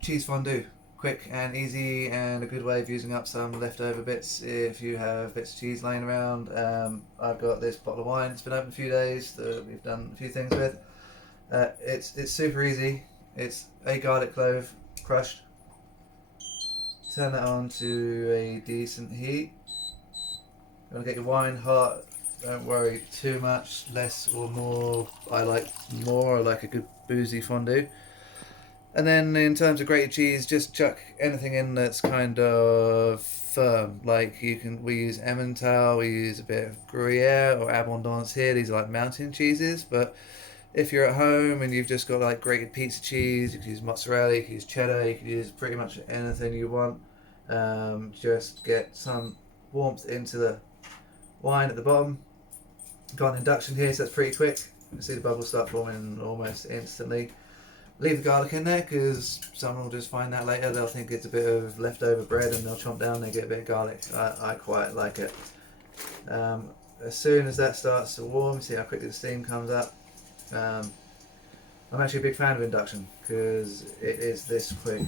Cheese fondue. Quick and easy and a good way of using up some leftover bits if you have bits of cheese laying around. I've got this bottle of wine, it's been open a few days that we've done a few things with. It's super easy. It's a garlic clove crushed. Turn that on to a decent heat. You want to get your wine hot. Don't worry too much, less or more. I like more. I like a good boozy fondue. And then in terms of grated cheese, just chuck anything in that's kind of firm. Like we use Emmental, we use a bit of Gruyere or Abondance here. These are like mountain cheeses. But if you're at home and you've just got like grated pizza cheese, you can use mozzarella, you can use cheddar, you can use pretty much anything you want. Just get some warmth into the wine at the bottom. Got an induction here, so that's pretty quick. You can see the bubbles start forming almost instantly. Leave the garlic in there because someone will just find that later. They'll think it's a bit of leftover bread and they'll chomp down and they get a bit of garlic. I quite like it. As soon as that starts to warm, see how quickly the steam comes up. I'm actually a big fan of induction because it is this quick.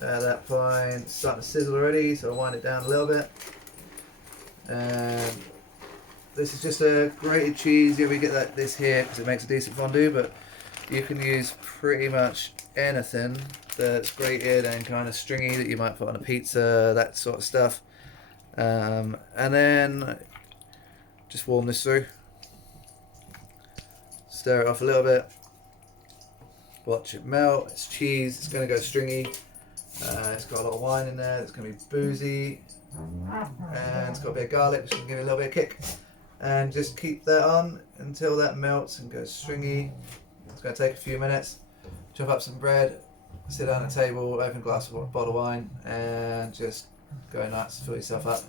That point's starting to sizzle already, so I'll wind it down a little bit. And this is just a grated cheese. Yeah, we get this here because it makes a decent fondue, but you can use pretty much anything that's grated and kind of stringy that you might put on a pizza, that sort of stuff. And then just warm this through. Stir it off a little bit. Watch it melt. It's cheese. It's going to go stringy. It's got a lot of wine in there. It's going to be boozy. And it's got a bit of garlic, which can give it a little bit of kick. And just keep that on until that melts and goes stringy. It's going to take a few minutes. Chop up some bread, sit down at a table, open a glass of bottle of wine, and just go nuts, fill yourself up.